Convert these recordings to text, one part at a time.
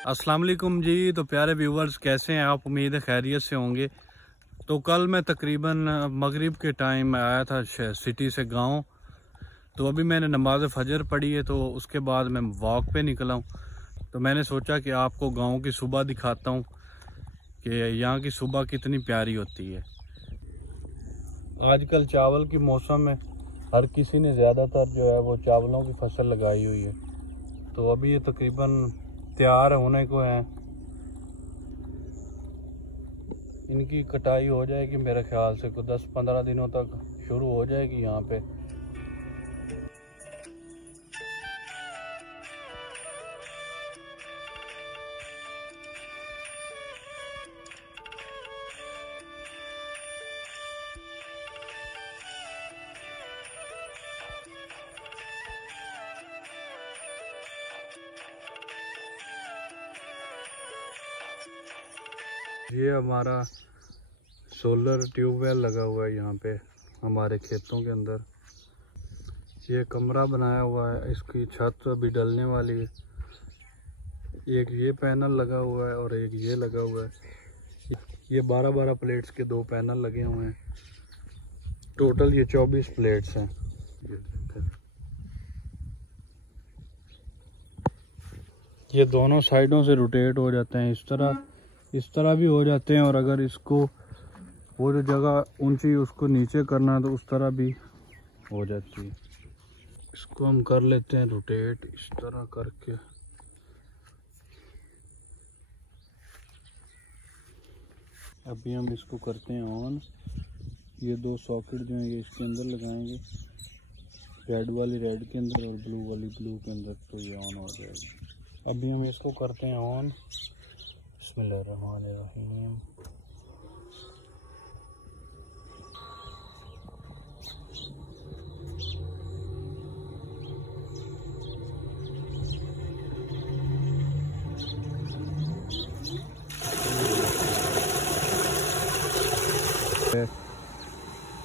अस्सलाम वालेकुम जी। तो प्यारे व्यूवर्स, कैसे हैं आप? उम्मीद है खैरियत से होंगे। तो कल मैं तकरीबन मगरिब के टाइम आया था सिटी से गांव। तो अभी मैंने नमाज फजर पढ़ी है, तो उसके बाद मैं वॉक पे निकला हूँ। तो मैंने सोचा कि आपको गांव की सुबह दिखाता हूँ कि यहाँ की सुबह कितनी प्यारी होती है। आजकल चावल की मौसम में हर किसी ने ज़्यादातर जो है वो चावलों की फसल लगाई हुई है। तो अभी ये तकरीबन तैयार होने को हैं। इनकी कटाई हो जाएगी मेरे ख्याल से कुछ 10-15 दिनों तक शुरू हो जाएगी यहाँ पे। ये हमारा सोलर ट्यूबवेल लगा हुआ है यहाँ पे हमारे खेतों के अंदर। ये कमरा बनाया हुआ है, इसकी छत अभी डलने वाली है। एक ये पैनल लगा हुआ है और एक ये लगा हुआ है। ये 12-12 प्लेट्स के 2 पैनल लगे हुए हैं। टोटल ये 24 प्लेट्स हैं। ये दोनों साइडों से रोटेट हो जाते हैं, इस तरह भी हो जाते हैं। और अगर इसको वो जो जगह ऊंची उसको नीचे करना है तो उस तरह भी हो जाती है। इसको हम कर लेते हैं रोटेट इस तरह करके। अभी हम इसको करते हैं ऑन। ये 2 सॉकेट जो हैं ये इसके अंदर लगाएंगे, रेड वाली रेड के अंदर और ब्लू वाली ब्लू के अंदर, तो ये ऑन हो जाएगा। अभी हम इसको करते हैं ऑन। बिस्मिल्लाहिर्रहमानिर्रहीम।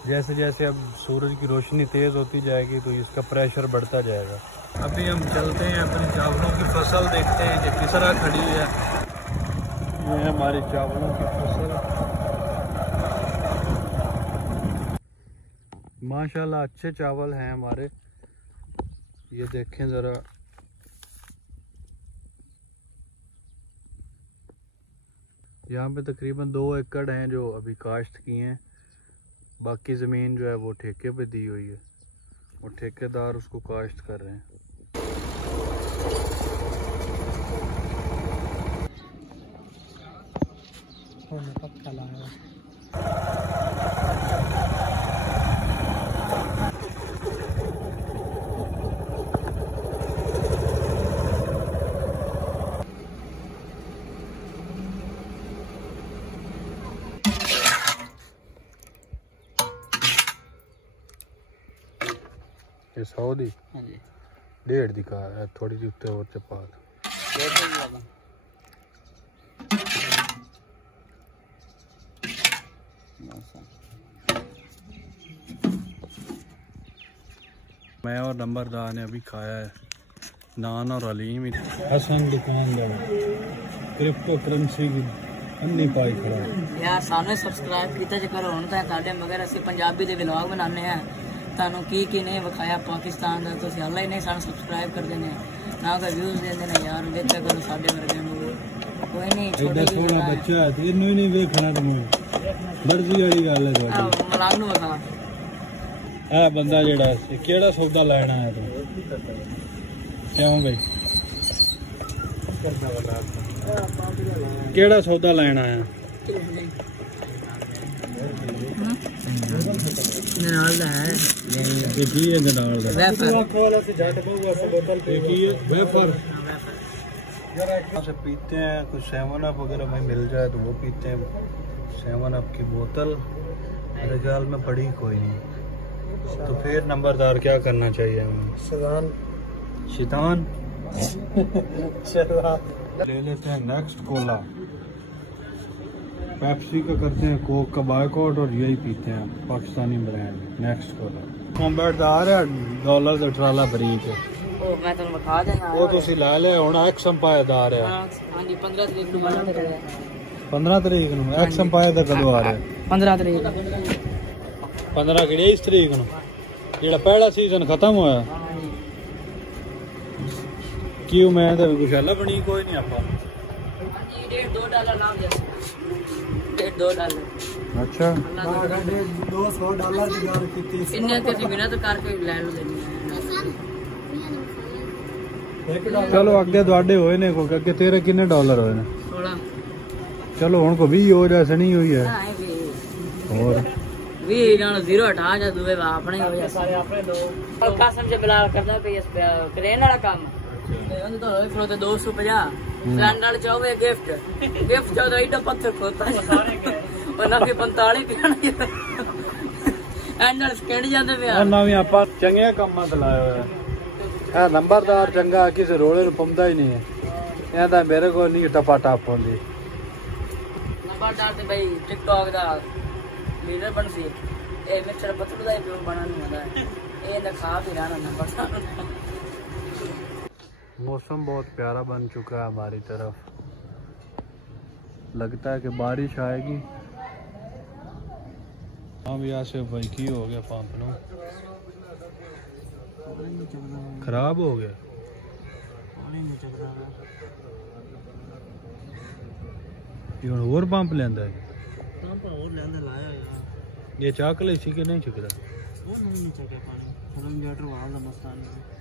जैसे जैसे अब सूरज की रोशनी तेज़ होती जाएगी तो इसका प्रेशर बढ़ता जाएगा। अभी हम चलते हैं अपनी चावलों की फसल देखते हैं कि किस तरह खड़ी है। ये है हमारी चावलों की फसल। माशाल्लाह अच्छे चावल हैं हमारे। ये देखें ज़रा, यहाँ पे तकरीबन 2 एकड़ हैं जो अभी काश्त किए हैं। बाकी ज़मीन जो है वो ठेके पे दी हुई है और ठेकेदार उसको काश्त कर रहे हैं। ये 100 दी 1.5 दी का है, थोड़ी सी उत्ते और चपा मैं और नंबरदार ने अभी खाया है नान और हलीम। हसन दुकानदार क्रिप्टो करेंसी की अन्नी पाई खड़ा यार। सानू सब्सक्राइब किया जो करो हुण तां मगर असीं पंजाबी दे व्लॉग बनाने हैं। तानू की नहीं विखाया पाकिस्तान का, तो अल्लाह ही नहीं सानू सब्सक्राइब कर देने ना कोई व्यूज देंदे ने यार। वेखा करो साडे वर्गे नूं कोई नहीं। छोटा छोटा बच्चा है इन्नू ही नहीं वेखना। तुम मर्जी वाली गल है तुहाडी। मलांग नूं विखा आ बंदा जेड़ा केड़ा सौदा लेना है तू क्यों भाई? केड़ा सौदा लेना है? पीते हैं कुछ 7 अप वगैरह में मिल जाए तो वो पीते हैं। 7 अप की बोतल मेरे ख्याल में पड़ी कोई नहीं। तो फिर नंबरदार क्या करना चाहिए हमें? शैतान ले लेते हैं नेक्स्ट कोला। पेप्सी का करते हैं कोक का बायकॉट और यही पीते हैं पाकिस्तानी ब्रांड नेक्स्ट कोला। नंबरदार है डॉलर का ट्राला बरीक है। ਉਹ ਮੈਂ ਤੁਹਾਨੂੰ ਵਿਖਾ ਦੇਣਾ ਉਹ ਤੁਸੀਂ ਲੈ ਲਿਆ ਹੁਣ ਐਕਸਮ ਪਾਇਦਾਰ ਹੈ ਹਾਂਜੀ 15 ਤਰੀਕ ਨੂੰ ਬਣਾ ਰਿਹਾ 15 ਤਰੀਕ ਨੂੰ ਐਕਸਮ ਪਾਇਦਾ ਕਦੋਂ ਆ ਰਿਹਾ 15 ਤਰੀਕ 15 ਕਿਹੜੀ ਇਸ ਤਰੀਕ ਨੂੰ ਜਿਹੜਾ ਪਹਿਲਾ ਸੀਜ਼ਨ ਖਤਮ ਹੋਇਆ ਕੀ ਉਮੀਦ ਹੈ ਕੁਛ ਹੱਲ ਬਣੀ ਕੋਈ ਨਹੀਂ ਆਪਾਂ ਹਾਂਜੀ $1.5 ਨਾਮ ਦੇ $1.5 ਅੱਛਾ $200 ਦੀ ਗੱਲ ਕੀਤੀ ਇੰਨੇ ਤੇ ਅਸੀਂ ਬਿਨਾਂ ਤੋਂ ਕਰਕੇ ਲੈ ਲਓ ਲੈਣੀ ਚਲੋ ਅੱਗੇ ਤੁਹਾਡੇ ਹੋਏ ਨੇ ਕੋਈ ਅੱਗੇ ਤੇਰੇ ਕਿੰਨੇ ਡਾਲਰ ਹੋਏ ਨੇ 16 ਚਲੋ ਹੁਣ ਕੋ 20 ਹੋ ਜਾ ਸਣੀ ਹੋਈ ਹੈ ਹਾਂ ਇਹ ਵੀ ਹੋਰ 20 ਨਾਲ 0 ਹਟਾ ਜਾ ਦੂਏ ਆਪਣੇ ਹੋ ਜਾ ਸਾਰੇ ਆਪਣੇ ਦੋ ਕਸਮ ਜੇ ਬਿਲਾਲ ਕਰਦਾ ਪਈ ਇਸ ਕ੍ਰੇਨ ਵਾਲਾ ਕੰਮ ਤੇ ਉਹਨੇ ਤਾਂ ਹੋਏ ਫਰੋ ਤੇ 250 ਫਲੈਂਡ ਨਾਲ ਚਾਹਵੇ ਗਿਫਟ ਚਾਹਦਾ ਇਹਦਾ ਪੱਥਰ ਖੋਤਾ ਸਾਰੇ ਗਏ ਉਹਨਾਂ ਕੇ 45 ਕਹਿਣਾ ਐਂਡ ਨਾਲ ਸਕੈਂਡ ਜਾਂਦੇ ਪਿਆ ਨਾ ਵੀ ਆਪਾਂ ਚੰਗੇ ਕੰਮਾਂ ਤੇ ਲਾਇਆ ਹੋਇਆ ਇਹ ਨੰਬਰਦਾਰ ਚੰਗਾ ਕਿਸੇ ਰੋਲੇ ਨੂੰ ਪੰਦਾ ਹੀ ਨਹੀਂ ਹੈ ਇਹ ਤਾਂ ਮੇਰੇ ਕੋਲ ਨਹੀਂ ਟਪਾ ਟਪ ਹੁੰਦੀ ਨੰਬਰਦਾਰ ਤੇ ਬਈ ਟਿਕਟੌਕ ਦਾ ਲੀਡਰ ਬਣ ਸੀ ਇਹ ਮਿਸਟਰ ਪੱਤੂ ਦਾ ਵੀ ਬਣਾ ਨਹੀਂ ਹੁੰਦਾ ਇਹ ਤਾਂ ਖਾ ਵੀ ਰਹਿਣਾ ਨੰਬਰਦਾਰ मौसम बहुत प्यारा बन चुका है हमारी तरफ लगता है कि बारिश आएगी हाँ भैया से भाई की हो गया पंप नो खराब हो गया ये और पंप लेंदा है ये चाक ले सी के नहीं चुकदा वो नहीं चुके पानी रेगुलेटर वाला मसला नहीं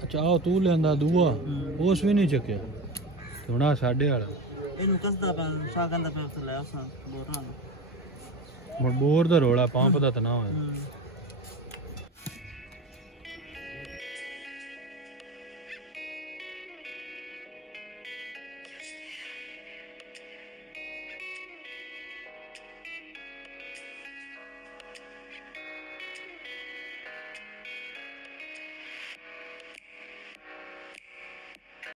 अच्छा आओ तू लेंदा दूआ ਉਸ ਵੀ ਨਹੀਂ ਚੱਕਿਆ ਤੇ ਹੁਣ ਆ ਸਾਡੇ ਵਾਲਾ ਇਹਨੂੰ ਕਸਦਾ ਪਾ ਸ਼ਾਗਨ ਦਾ ਪੈਸੇ ਲੈ ਆਸਾਂ ਬੋਰਾਂ ਹੁਣ ਬੋਰ ਦਾ ਰੋਲਾ ਪੰਪ ਦਾ ਤਾਂ ਨਾ ਹੋਇਆ